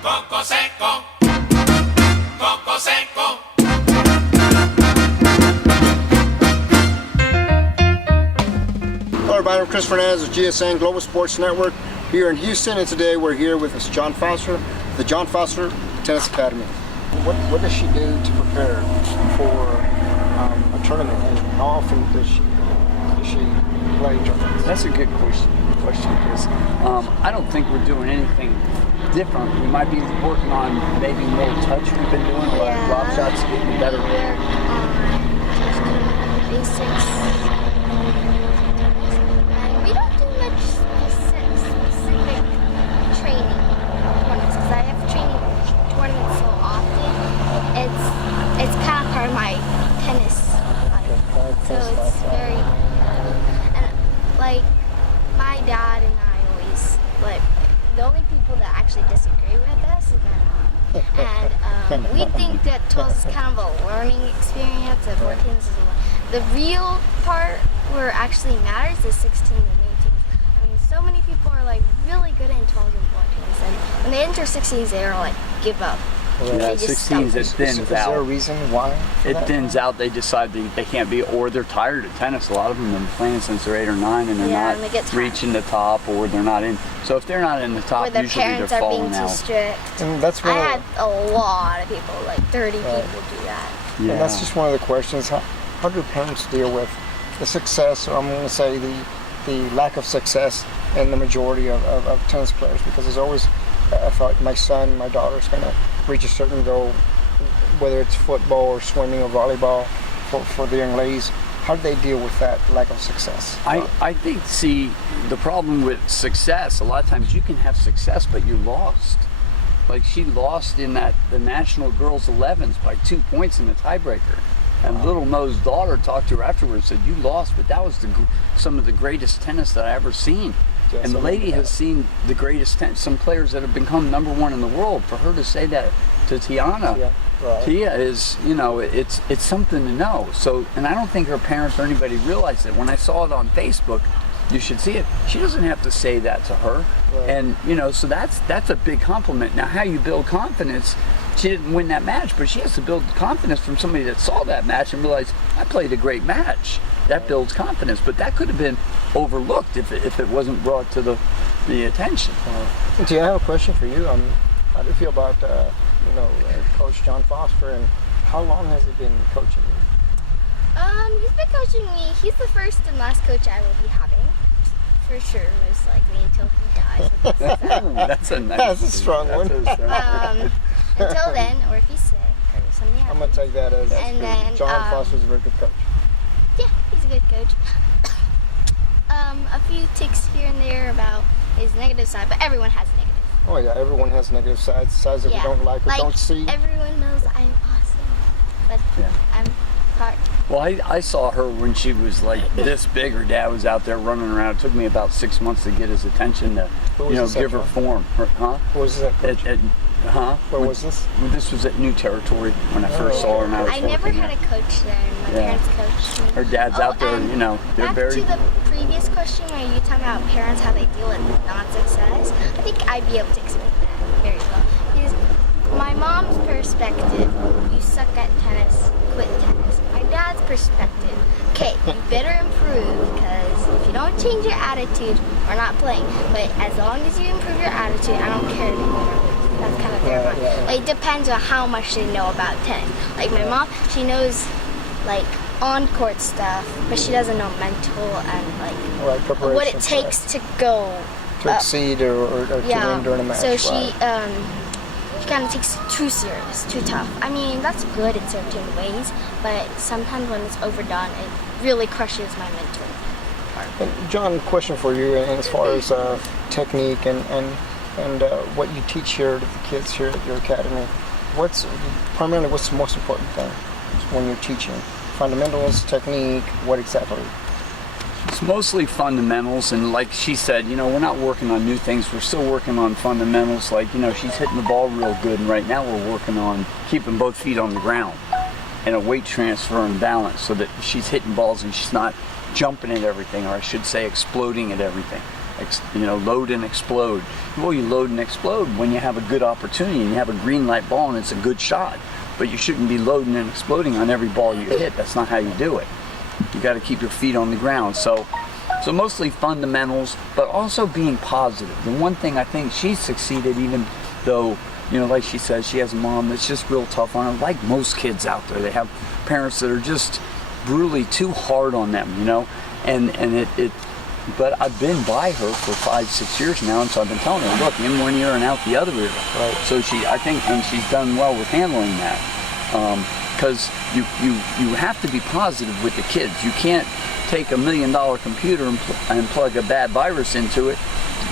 Coco seco, coco seco. Hello everybody, I'm Chris Fernandez with GSN Global Sports Network here in Houston, and today we're here with Miss John Foster, the John Foster Tennis Academy. What does she do to prepare for a tournament, and how often does she play tournaments? That's a good question, Chris. I don't think we're doing anything different. We might be working on maybe more touch we've been doing, like lob shots, getting better. Basics. We don't do much specific training tournaments because I have training tournaments so often. It's kind of part of my tennis life. So it's very, and like my dad and I always, like, the only people that actually disagree with us is my mom. And we think that 12 is kind of a learning experience and 14 is the real part where it actually matters is 16s and 18s. I mean, so many people are like really good in 12s and 14s, and when they enter 16s, they're like give up. Yeah, 16s it thins out. Is there a reason why? It thins out. They decide they can't be, or they're tired of tennis. A lot of them have been playing since they're 8 or 9, and they're not reaching the top, or they're not in. So if they're not in the top, or their usually parents they're are being falling too out. strict. And that's I had a lot of people, like 30 people do that. Yeah. And that's just one of the questions. How do parents deal with the success, or I'm going to say the lack of success in the majority of tennis players? Because there's always, I thought my son, my daughter's going to reach a certain goal, whether it's football or swimming or volleyball for the young ladies. How do they deal with that lack of success? I think, see, the problem with success, a lot of times you can have success, but you're lost. Like she lost in the National Girls 11s by 2 points in the tiebreaker. And Little Mo's daughter talked to her afterwards and said, "You lost, but that was some of the greatest tennis that I ever seen." Yes, and the lady has seen the greatest tennis, some players that have become #1 in the world. For her to say that to Tiana, Tia is, it's something to know. So, and I don't think her parents or anybody realized it. When I saw it on Facebook, you should see it. She doesn't have to say that to her. Right. And, so that's a big compliment. Now, how you build confidence, she didn't win that match, but she has to build confidence from somebody that saw that match and realized, I played a great match. That builds confidence, but that could have been overlooked if it wasn't brought to the attention. Tia, I have a question for you. How do you feel about Coach John Foster, and how long has he been coaching you? He's been coaching me. He's the first and last coach I will be having, for sure, most likely until he dies. That's a nice. That's a strong one. Until then, or if he's sick or something happens. I'm gonna take that as And then, John Foster's a very good coach. Yeah, he's a good coach. A few ticks here and there about his negative side, but everyone has negative. Oh yeah, everyone has negative sides that we don't like or don't see. Everyone knows I'm awesome, but I'm hard. Well, I saw her when she was like this big. Her dad was out there running around. It took me about 6 months to get his attention to, give her form. Where was this at? Where was this? This was at New Territory when I first saw her. And I never had a coach there. My parents coached me. Her dad's out there, they're back very. to the previous question where you talking about parents, how they deal with non-success. I think I'd be able to explain that very well. Because my mom's perspective, you suck at tennis, quit tennis. My dad's perspective, okay, you better improve, because if you don't change your attitude, we're not playing. But as long as you improve your attitude, I don't care anymore. That's kind of their mind. Like, it depends on how much they know about tennis. Like my mom, she knows like on-court stuff, but she doesn't know mental and like what it takes to go to exceed or to win during a match. So she kind of takes it too serious, too tough. I mean, that's good in certain ways, but sometimes when it's overdone, it really crushes my mental part. And John, question for you, and as far as technique and what you teach here to the kids here at your academy, what's the most important thing when you're teaching? Fundamentals, technique, what exactly? It's mostly fundamentals, and like she said, we're not working on new things. We're still working on fundamentals. Like, she's hitting the ball real good, and right now we're working on keeping both feet on the ground and a weight transfer and balance, so that she's hitting balls and she's not jumping at everything, or I should say exploding at everything. load and explode. Well, you load and explode when you have a good opportunity and you have a green light ball and it's a good shot. But you shouldn't be loading and exploding on every ball you hit. That's not how you do it. You got to keep your feet on the ground. So mostly fundamentals, but also being positive. The one thing I think she's succeeded, even though, like she says, she has a mom that's just real tough on her. Like most kids out there, they have parents that are just brutally too hard on them, but I've been by her for 5-6 years now, and so I've been telling her, look, in one ear and out the other ear. Right. So I think she's done well with handling that. Because you have to be positive with the kids. You can't take $1 million computer and plug a bad virus into it.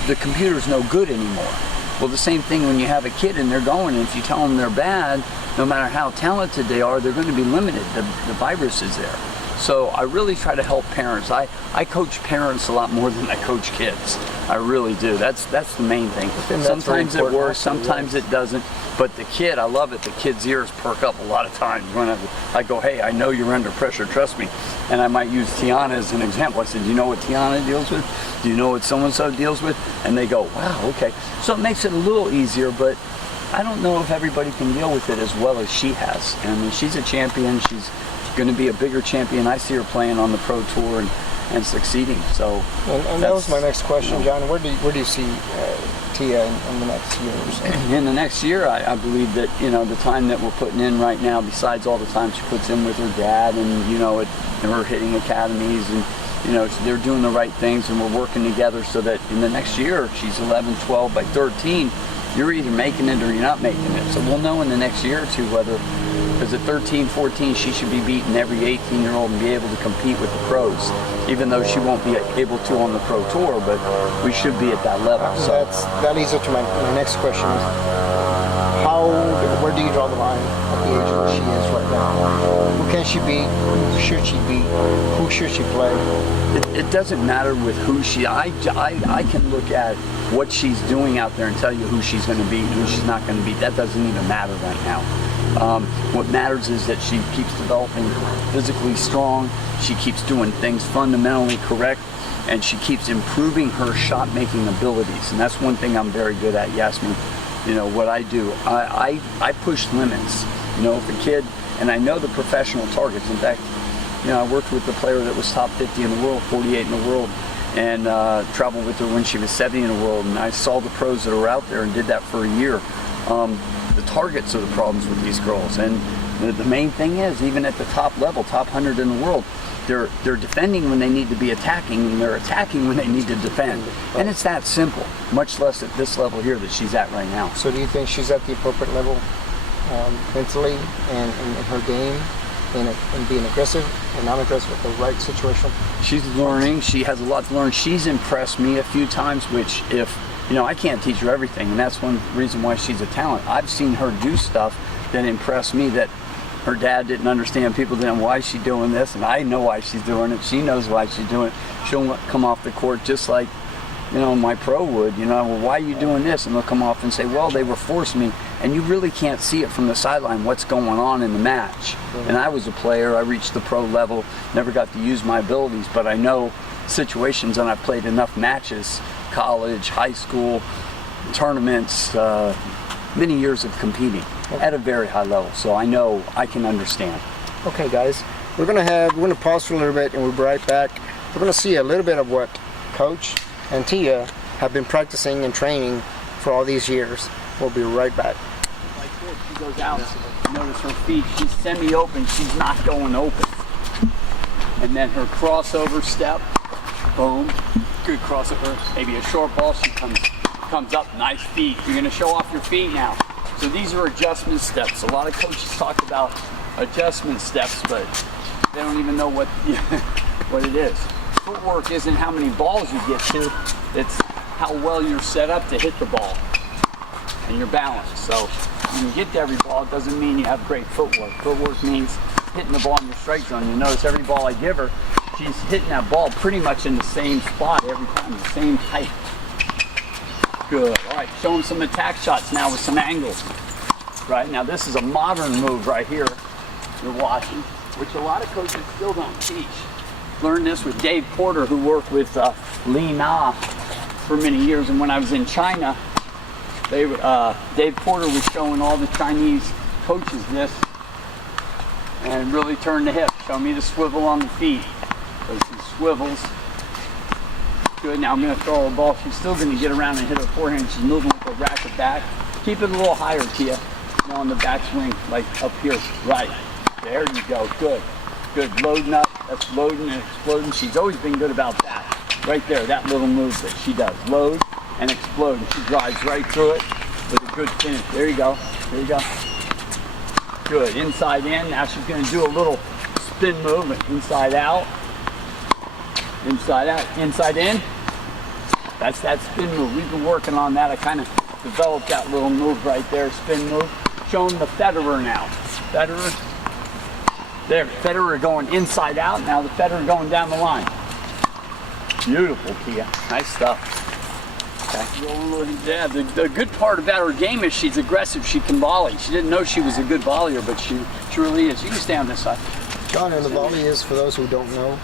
The computer's no good anymore. Well, the same thing when you have a kid and they're going, and if you tell them they're bad, no matter how talented they are, they're going to be limited. The virus is there. So I really try to help parents. I coach parents a lot more than I coach kids. I really do. That's the main thing. Sometimes it works, sometimes it doesn't. But the kid, I love it. The kid's ears perk up a lot of times when I go, hey, I know you're under pressure, trust me. And I might use Tiana as an example. I said, do you know what Tiana deals with? Do you know what so-and-so deals with? And they go, wow, okay. So it makes it a little easier, but I don't know if everybody can deal with it as well as she has. I mean, she's a champion. She's going to be a bigger champion. I see her playing on the pro tour and succeeding. So and that was my next question, John. Where do you see Tia in the next years? In the next year, I believe that the time that we're putting in right now, besides all the time she puts in with her dad and at her hitting academies and they're doing the right things and we're working together so that in the next year she's 11, 12, by 13. You're either making it or you're not making it. So we'll know in the next year or two whether, because at 13, 14, she should be beating every 18-year-old and be able to compete with the pros, even though she won't be able to on the pro tour, but we should be at that level. So that leads up to my next question. Where do you draw the line at the age that she is right now? Who can she beat? Who should she beat? Who should she play? It doesn't matter with who I can look at what she's doing out there and tell you who she's going to beat and who she's not going to beat. That doesn't even matter right now. What matters is that she keeps developing physically strong, she keeps doing things fundamentally correct, and she keeps improving her shot making abilities. And that's one thing I'm very good at. You ask me, what I do. I push limits. If a kid, and I know the professional targets. In fact, I worked with the player that was top 50 in the world, 48 in the world, and traveled with her when she was 70 in the world. And I saw the pros that are out there and did that for a year. The targets are the problems with these girls, and the main thing is, even at the top level, top 100 in the world, they're defending when they need to be attacking, and they're attacking when they need to defend. And it's that simple, much less at this level here that she's at right now. So do you think she's at the appropriate level mentally and in her game, and being aggressive and non-aggressive at the right situation? She's learning. She has a lot to learn. She's impressed me a few times, which I can't teach her everything, and that's one reason why she's a talent. I've seen her do stuff that impressed me that her dad didn't understand. People didn't. Why is she doing this? And I know why she's doing it. She knows why she's doing it. She'll come off the court just like, my pro would. Well, why are you doing this? And they'll come off and say, well, they were forcing me. And you really can't see it from the sideline what's going on in the match. Mm-hmm. And I was a player. I reached the pro level. Never got to use my abilities, but I know situations, and I've played enough matches, college, high school, tournaments, many years of competing at a very high level, so I know I can understand. Okay, guys, we're gonna pause for a little bit, and we'll be right back. We're gonna see a little bit of what Coach and Tia have been practicing and training for all these years. We'll be right back. Like this, she goes out. Notice her feet. She's semi-open. She's not going open. And then her crossover step. Boom. Good crossover. Maybe a short ball. She comes up. Nice feet. You're gonna show off your feet now. So these are adjustment steps. A lot of coaches talk about adjustment steps, but they don't even know what it is. Footwork isn't how many balls you get to, it's how well you're set up to hit the ball and your balance. So you can get to every ball, it doesn't mean you have great footwork. Footwork means hitting the ball in your strike zone. You notice every ball I give her, she's hitting that ball pretty much in the same spot every time, the same height. Good. All right, showing some attack shots now with some angles. Right, now this is a modern move right here you're watching, which a lot of coaches still don't teach. Learned this with Dave Porter, who worked with Lee Na for many years. And when I was in China, Dave Porter was showing all the Chinese coaches this, and really turn the hip. Show me the swivel on the feet. Those two swivels. Good. Now I'm going to throw a ball. She's still going to get around and hit her forehand. She's moving with her racket back. Keep it a little higher, Tia. Now on the backswing, like up here. Right. There you go. Good. Good. Loading up. That's loading and exploding. She's always been good about that. Right there. That little move that she does. Load and explode. And she drives right through it with a good finish. There you go. There you go. Good. Inside in. Now she's going to do a little spin move. Inside out. Inside out. Inside in. That's that spin move. We've been working on that. I kind of developed that little move right there. Spin move. Showing the Federer now. Federer. There. Federer going inside out. Now the Federer going down the line. Beautiful, Tia. Nice stuff. Okay. Yeah, the good part about her game is she's aggressive. She can volley. She didn't know she was a good volleyer, but she really is. You can stay on this side. John, and the volley is, for those who don't know,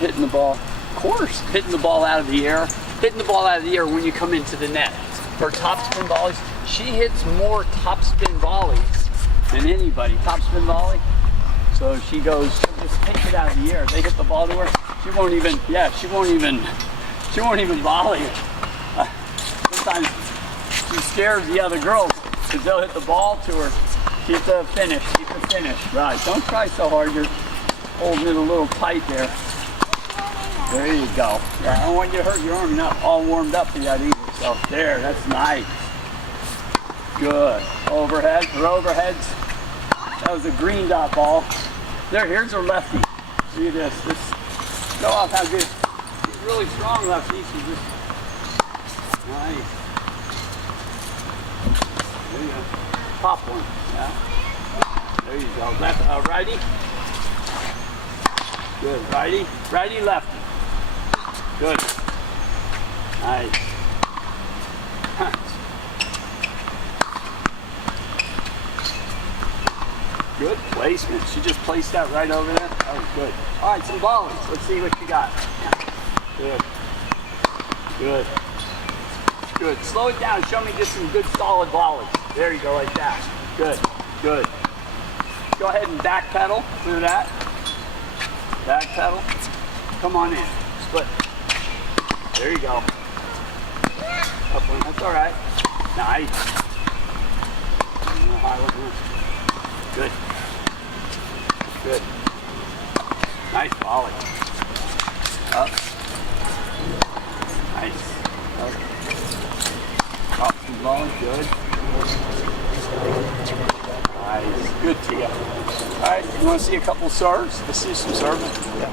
hitting the ball. Of course, hitting the ball out of the air. Hitting the ball out of the air when you come into the net. Her top spin volleys, she hits more top spin volleys than anybody. Top spin volley. So she goes, she'll just take it out of the air. They hit the ball to her. She won't even volley it. Sometimes she scares the other girls because they'll hit the ball to her. Keep the finish, keep the finish. Right, don't try so hard. You're holding it a little tight there. There you go. Yeah, I don't want you to hurt your arm. You're not all warmed up yet either. So there, that's nice. Good. Overhead, her overheads. That was a green dot ball. There, here's her lefty. Look at this. Show off how good. She's really strong lefty. She's just nice. There you go. Pop one. Yeah. There you go. Left, righty. Good. Righty. Righty, lefty. Good. Nice. Good placement. She just placed that right over there. That was good. All right, some volleys. Let's see what you got. Good. Good. Good. Slow it down. Show me just some good solid volleys. There you go, like that. Good. Good. Go ahead and back pedal. Clear that. Back pedal. Come on in. Split. There you go. Up one. That's all right. Nice. Good. Good. Nice volley. Up. Nice. Up. Up and volley. Good. Nice. Good, Tia. All right. You want to see a couple serves? Let's see some serves. Yeah.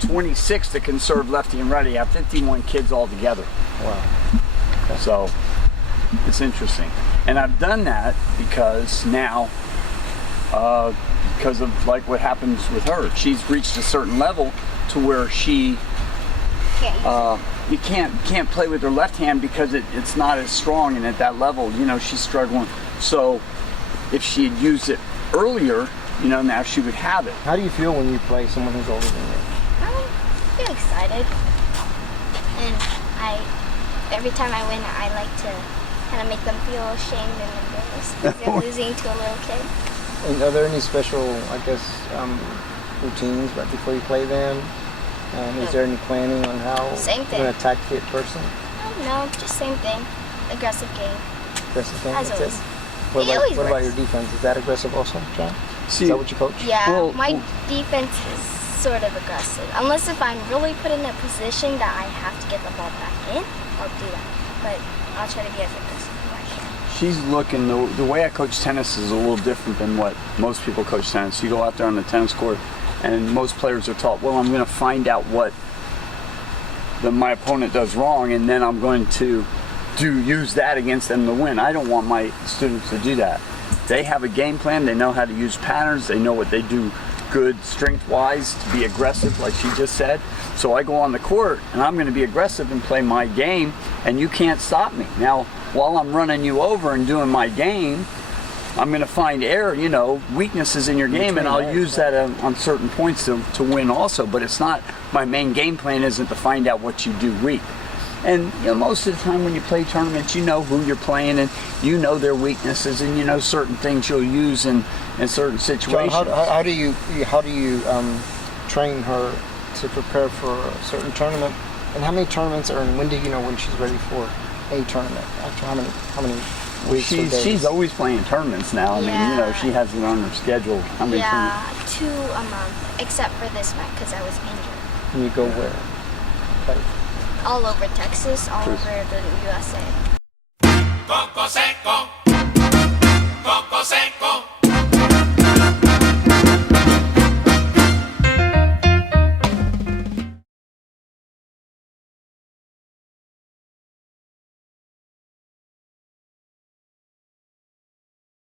26 that can serve lefty and righty. I have 51 kids altogether. Wow. So it's interesting. And I've done that because now, because of like what happens with her. She's reached a certain level to where she, you can't play with her left hand because it's not as strong, and at that level, you know, she's struggling. So if she had used it earlier, you know, now she would have it. How do you feel when you play someone who's older than you? I feel excited, and every time I win, I like to kind of make them feel ashamed and embarrassed because they're losing to a little kid. And are there any special, I guess, routines right before you play them? Is there any planning on how Same you're thing. going to attack the person? No, just same thing. Aggressive game. Aggressive thing? As That's always. it? What It always about works. your defense? Is that aggressive also, John? See, Is that what you coach? Yeah, Well, my defense is sort of aggressive. Unless if I'm really put in a position that I have to get the ball back in, I'll do that. But I'll try to be as aggressive as I can. she's looking, the way I coach tennis is a little different than what most people coach tennis. You go out there on the tennis court, and most players are taught, well, I'm going to find out what my opponent does wrong, and then I'm going to use that against them to win. I don't want my students to do that. They have a game plan. They know how to use patterns. They know what they do good strength-wise to be aggressive, like she just said. So I go on the court, and I'm going to be aggressive and play my game, and you can't stop me. Now, while I'm running you over and doing my game, I'm going to find weaknesses in your game, and I'll use that on certain points to win also. But it's not, my main game plan isn't to find out what you do weak. And most of the time when you play tournaments, you know who you're playing, and you know their weaknesses, and you know certain things you'll use in certain situations. John, how do you train her to prepare for a certain tournament? And how many tournaments are in? When do you know when she's ready for a tournament? After how many weeks or days? She's always playing tournaments now. I mean, she has it on her schedule. How many tournaments? 2 a month, except for this month because I was injured. And you go where? Like, All over Texas, all over the USA. Coco